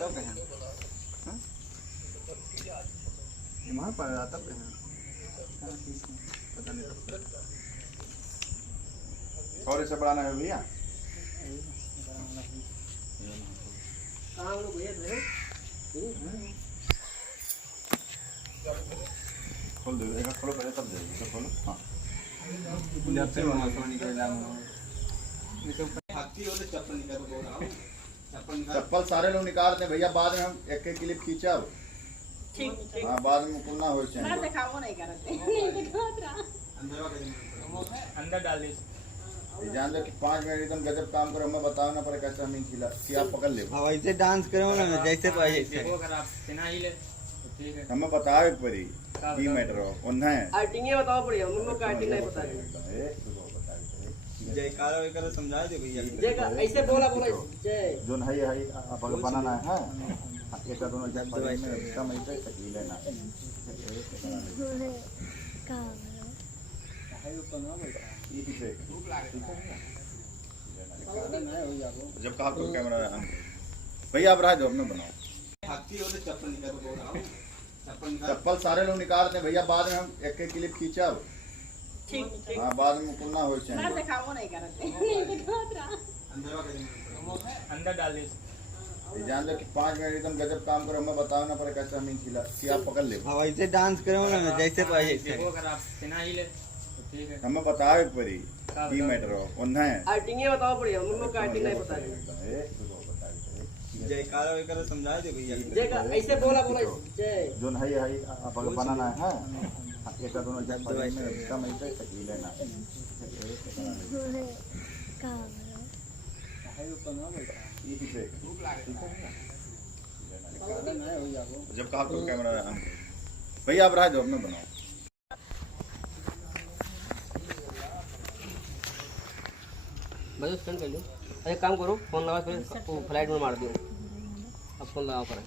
तब कहें वहाँ पर तब कहें पता नहीं। और इसे बढ़ाना है भैया। खोल दो, एक खोलो पहले तब दे दो। खोलो। हाँ। चप्पल सारे लोग निकालते हैं भैया, बाद में हम एक एक क्लिप खींचा। हाँ, बाद में मुकुलना हो चाहिए। अंदर डाल दे। जान दो कि 5 मिनट एकदम गजब काम करो, हमें बताओ ना पड़े कैसे हम खिला कि आप पकड़ ले। हाँ वैसे डांस करो ना जैसे पाए देखो अगर आप सिना ही ले तो ठीक है। हमें बताओ एक बारी की मैटर हो उन्हें आर्टिंग ये बताओ पड़ी हम लोग का आर्टिंग नहीं पता है। जयकारा वगैरह समझा दे भैया। जय का ऐसे बोला बोला जय जो है आप बनाना है एक दोनों में एकदम ऐसे तकलीफ लेना जब कहा तो कैमरा भैया आप रहा जो अपने बनाओ। चप्पल सारे लोग निकालते हैं भैया, बाद में हम एक एक क्लिप खींचा। हाँ, बाद में मुकुलना हो चाहिए। अंदर डाल दे। जान दो कि 5 मिनट एकदम गजब काम करो, हमें बताओ ना पड़े कैसे हम खिला कि आप पकड़ ले। हाँ वैसे डांस करो ना जैसे पाए देखो अगर आप सिना ही ले तो ठीक है। हमें बताओ एक बारी की मैटर हो उन्हें आर्टिंग ये बताओ पड़ी हम लोग का आर्टिंग नहीं पता है। जयकारा वगैरह समझा दे भैया। जय का ऐसे बोला बोला जय जो है आप बनाना है एक दोनों में एकदम ऐसे तकलीफ लेना जब कहा तो कैमरा भैया आप रहा जो अपने बनाओ। भाई स्टैंड कर लो। अरे काम करो, फोन लगा फिर फ्लाइट में मार दियो। अब फोन लगाओ करें।